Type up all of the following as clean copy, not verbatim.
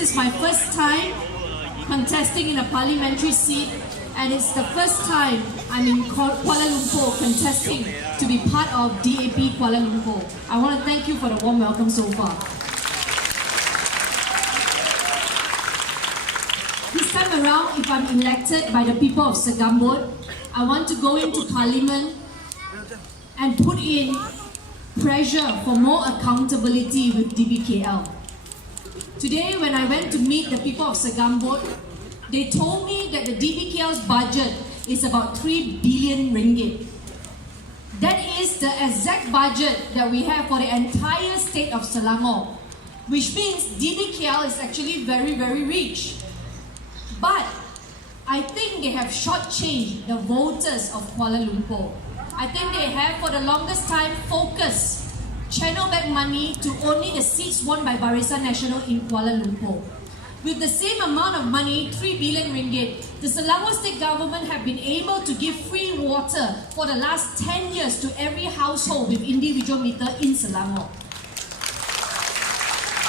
this is my first time contesting in a parliamentary seat, and it's the first time I'm in Kuala Lumpur contesting to be part of DAP Kuala Lumpur. I want to thank you for the warm welcome so far. This time around, if I'm elected by the people of Segambut, I want to go into Parliament and put in pressure for more accountability with DBKL. Today, when I went to meet the people of Segambut, they told me that the DBKL's budget is about 3 billion ringgit. That is the exact budget that we have for the entire state of Selangor, which means DBKL is actually very, very rich. But I think they have shortchanged the voters of Kuala Lumpur. I think they have for the longest time focused, channel back money to only the seats won by Barisan Nasional in Kuala Lumpur. With the same amount of money, 3 billion ringgit, the Selangor state government have been able to give free water for the last 10 years to every household with individual meter in Selangor.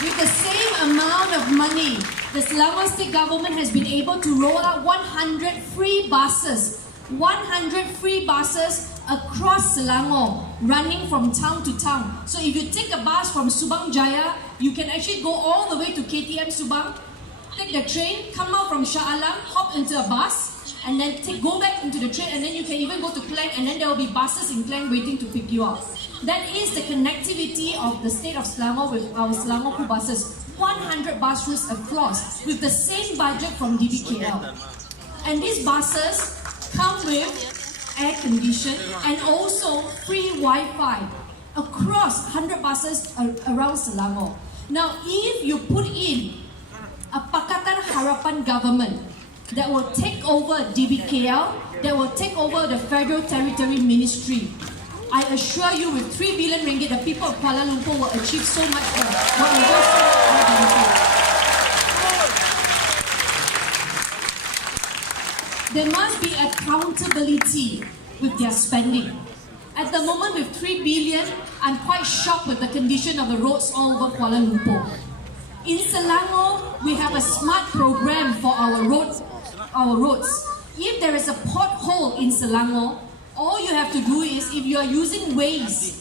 With the same amount of money, the Selangor state government has been able to roll out 100 free buses. 100 free buses across Selangor, running from town to town. So if you take a bus from Subang Jaya, you can actually go all the way to KTM Subang, take the train, come out from Shah Alam, hop into a bus, and then go back into the train, and then you can even go to Klang, and then there will be buses in Klang waiting to pick you up. That is the connectivity of the state of Selangor with our Selangor Crew buses. 100 bus routes across with the same budget from DBKL. And these buses come with air condition and also free Wi-Fi across 100 buses around Selangor. Now, if you put in a Pakatan Harapan government that will take over DBKL, that will take over the Federal Territory Ministry, I assure you with 3 billion ringgit, the people of Kuala Lumpur will achieve so much more. What we just said. There must be accountability with their spending. At the moment with 3 billion, I'm quite shocked with the condition of the roads all over Kuala Lumpur. In Selangor, we have a smart program for our roads. If there is a pothole in Selangor, all you have to do is, if you are using Waze,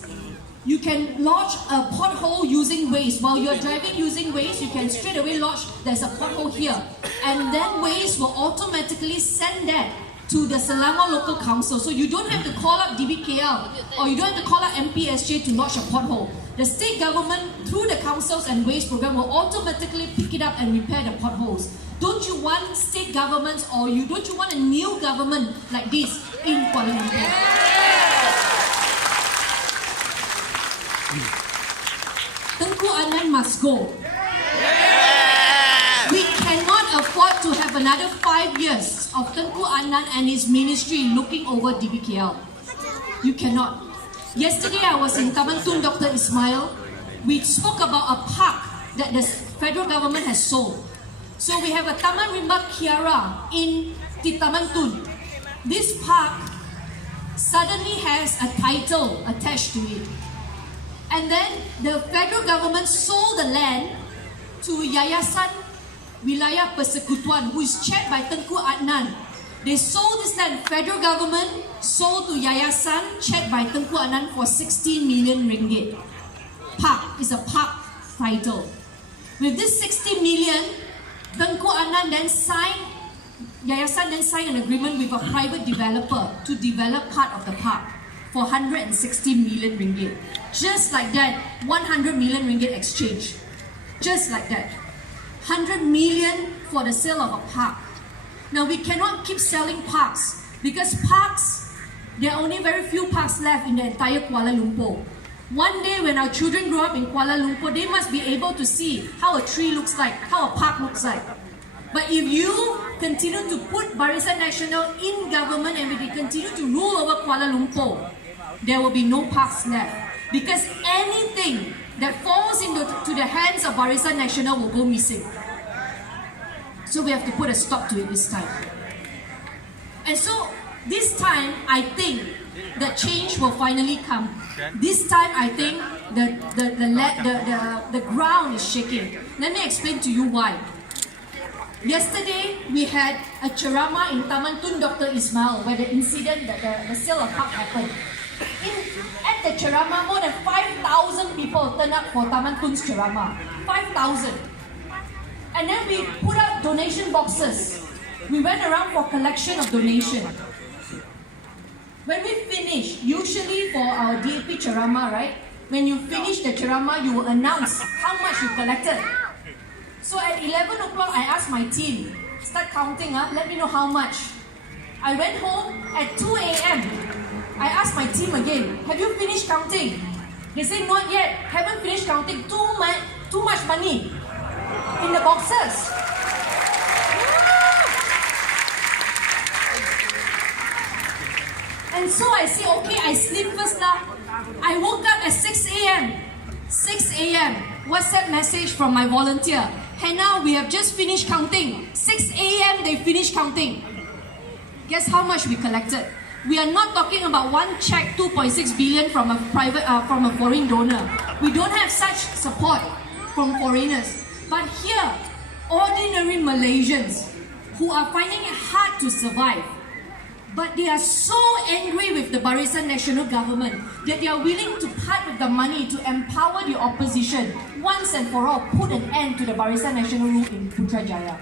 you can lodge a pothole using Waze. While you're driving using Waze, you can straight away lodge, there's a pothole here. And then Waze will automatically send that to the Selangor Local Council. So you don't have to call up DBKL or you don't have to call up MPSJ to lodge a pothole. The state government, through the councils and Waze program, will automatically pick it up and repair the potholes. Don't you want state governments, or don't you want a new government like this in Kuala Lumpur? Tengku Adnan must go. We cannot afford to have another 5 years of Tengku Adnan and his ministry looking over DBKL. You cannot. Yesterday I was in Taman, Dr. Ismail. We spoke about a park that the federal government has sold. So we have a Taman Rimba Kiara in Taman Tun. This park suddenly has a title attached to it. And then the federal government sold the land to Yayasan Wilayah Persekutuan, who is chaired by Tengku Adnan. They sold this land, federal government sold to Yayasan, chaired by Tengku Adnan, for 16 million ringgit. Park is a park title. With this 60 million, Tengku Adnan Yayasan then signed an agreement with a private developer to develop part of the park for 160 million ringgit. Just like that, 100 million ringgit exchange. Just like that. 100 million for the sale of a park. Now we cannot keep selling parks, because parks, there are only very few parks left in the entire Kuala Lumpur. One day when our children grow up in Kuala Lumpur, they must be able to see how a tree looks like, how a park looks like. But if you continue to put Barisan Nasional in government and we continue to rule over Kuala Lumpur, there will be no parks left. Because anything that falls into the hands of Barisan Nasional will go missing. So we have to put a stop to it this time. And so this time, I think that change will finally come. This time, I think the ground is shaking. Let me explain to you why. Yesterday, we had a ceramah in Taman Tun Dr. Ismail where the incident, the sale of park happened. At the ceramah, more than 5,000 people turned up for Taman Tun's ceramah. 5,000. And then we put up donation boxes. We went around for collection of donation. When we finish, usually for our DAP ceramah, right? When you finish the ceramah, you will announce how much you collected. So at 11 o'clock, I asked my team, start counting, let me know how much. I went home at 2 a.m. I asked my team again, have you finished counting? They say, not yet, haven't finished counting, too much money in the boxes. And so I say, okay, I sleep first lah. I woke up at 6 a.m. 6 a.m. WhatsApp message from my volunteer. Hannah, we have just finished counting. 6 a.m. they finished counting. Guess how much we collected? We are not talking about one check, 2.6 billion from a foreign donor. We don't have such support from foreigners. But here, ordinary Malaysians who are finding it hard to survive, but they are so angry with the Barisan Nasional government that they are willing to part with the money to empower the opposition once and for all, put an end to the Barisan Nasional rule in Putrajaya.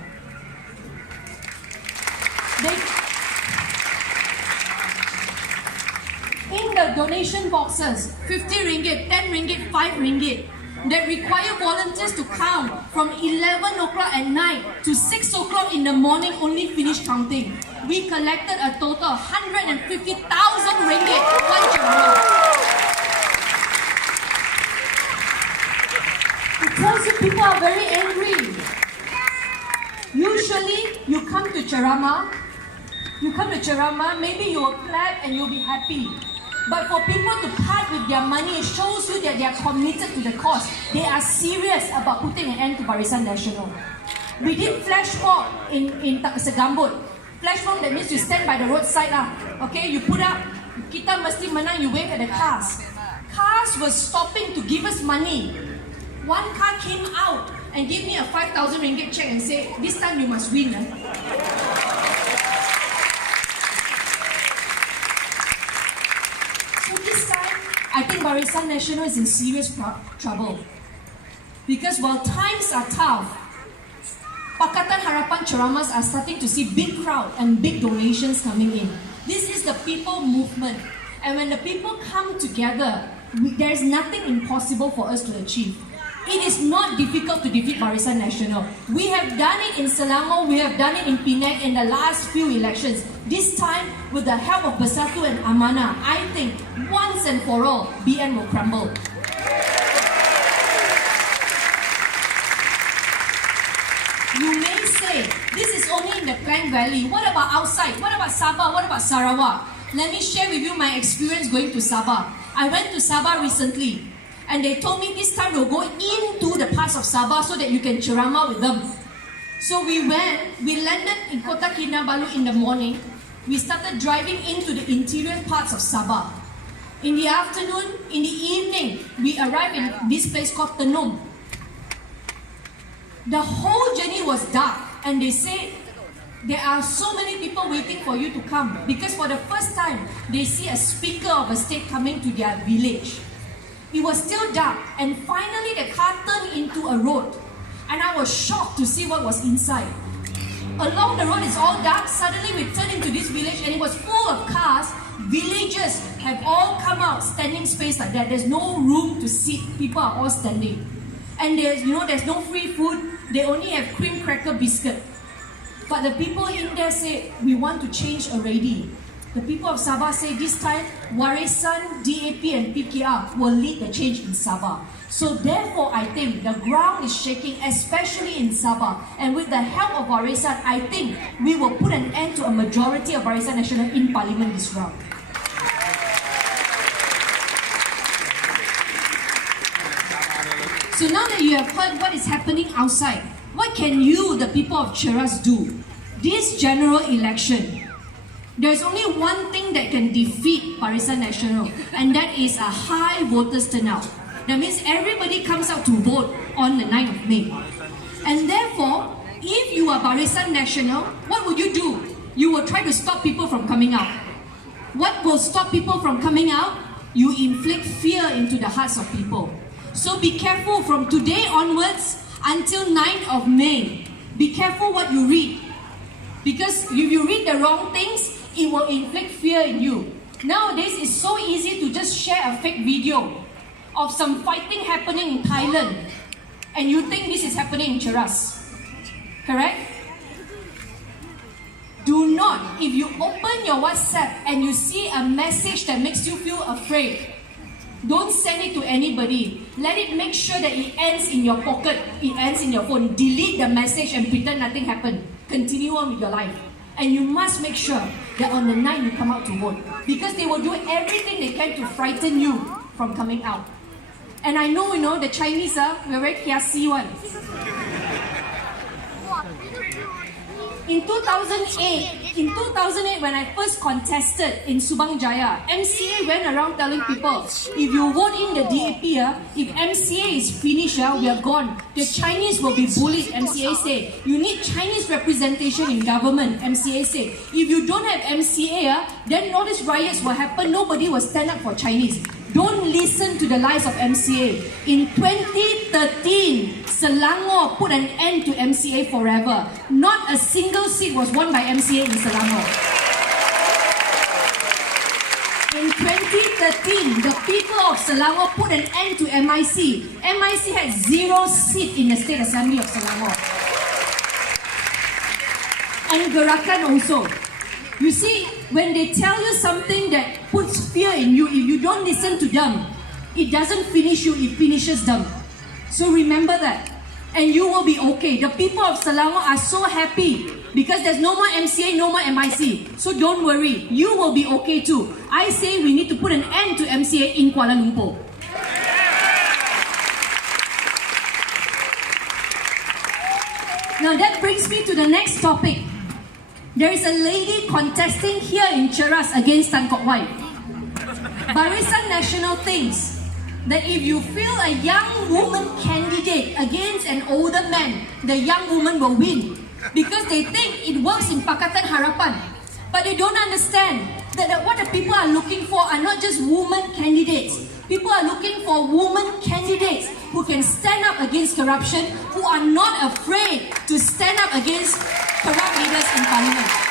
In the donation boxes, 50 ringgit, 10 ringgit, 5 ringgit, that require volunteers to count from 11 o'clock at night to 6 o'clock in the morning, only finish counting. We collected a total of 150,000 ringgit one ceramah. It tells you people are very angry. Usually, you come to ceramah, maybe you will clap and you'll be happy. But for people to part with their money, it shows you that they are committed to the cause. They are serious about putting an end to Barisan Nasional. We did flash mob in Segambut. Flash mob, that means you stand by the roadside lah. Okay, you put up, kita mesti menang, you wave at the cars. Cars were stopping to give us money. One car came out and gave me a 5,000 ringgit check and said, this time you must win. So this time, I think Barisan Nasional is in serious trouble. Because while times are tough, Pakatan Harapan ceramahs are starting to see big crowd and big donations coming in. This is the people movement. And when the people come together, there is nothing impossible for us to achieve. It is not difficult to defeat Barisan Nasional. We have done it in Selangor, we have done it in Penang in the last few elections. This time, with the help of Bersatu and Amanah, I think once and for all, BN will crumble. You may say, this is only in the Klang Valley. What about outside? What about Sabah? What about Sarawak? Let me share with you my experience going to Sabah. I went to Sabah recently, and they told me this time we'll go into the parts of Sabah so that you can ceramah with them. So we landed in Kota Kinabalu in the morning. We started driving into the interior parts of Sabah. In the afternoon, in the evening, we arrived in this place called Tenum. The whole journey was dark, and they say there are so many people waiting for you to come because for the first time, they see a speaker of a state coming to their village. It was still dark, and finally the car turned into a road, and I was shocked to see what was inside. Along the road, it's all dark. Suddenly we turned into this village, and it was full of cars. Villagers have all come out, standing space like that. There's no room to sit. People are all standing. And there's no free food. They only have cream cracker biscuit. But the people in there say, we want to change already. The people of Sabah say this time, Warisan, DAP and PKR will lead the change in Sabah. So therefore, I think the ground is shaking, especially in Sabah. And with the help of Warisan, I think we will put an end to a majority of Barisan Nasional in Parliament this round. So now that you have heard what is happening outside, what can you, the people of Cheras, do? This general election, there's only one thing that can defeat Barisan Nasional, and that is a high voters turnout. That means everybody comes out to vote on the 9th of May. And therefore, if you are Barisan Nasional, what would you do? You will try to stop people from coming out. What will stop people from coming out? You inflict fear into the hearts of people. So be careful from today onwards until 9th of May. Be careful what you read. Because if you read the wrong things, it will inflict fear in you. Nowadays, it's so easy to just share a fake video of some fighting happening in Thailand, and you think this is happening in Cheras. Correct? Do not, if you open your WhatsApp and you see a message that makes you feel afraid, don't send it to anybody. Let it make sure that it ends in your pocket, it ends in your phone. Delete the message and pretend nothing happened. Continue on with your life. And you must make sure that on the night you come out to vote. Because they will do everything they can to frighten you from coming out. And I know, the Chinese, we're very kiasi one. In 2008, when I first contested in Subang Jaya, MCA went around telling people, if you vote in the DAP, if MCA is finished, we are gone. The Chinese will be bullied, MCA say. You need Chinese representation in government, MCA say. If you don't have MCA, then all these riots will happen. Nobody will stand up for Chinese. Don't listen to the lies of MCA. In 2013, Selangor put an end to MCA forever. Not a single seat was won by MCA in Selangor. In 2013, the people of Selangor put an end to MIC. MIC had 0 seat in the State Assembly of Selangor. And Gerakan also. You see, when they tell you something that puts fear in you, if you don't listen to them, it doesn't finish you, it finishes them. So remember that. And you will be okay. The people of Selangor are so happy because there's no more MCA, no more MIC. So don't worry, you will be okay too. I say we need to put an end to MCA in Kuala Lumpur. Now that brings me to the next topic. There is a lady contesting here in Cheras against Tan Kok Wai. Barisan Nasional thinks that if you feel a young woman candidate against an older man, the young woman will win. Because they think it works in Pakatan Harapan. But they don't understand that what the people are looking for are not just woman candidates. People are looking for woman candidates who can stand up against corruption, who are not afraid to stand up against corrupt leaders in parliament.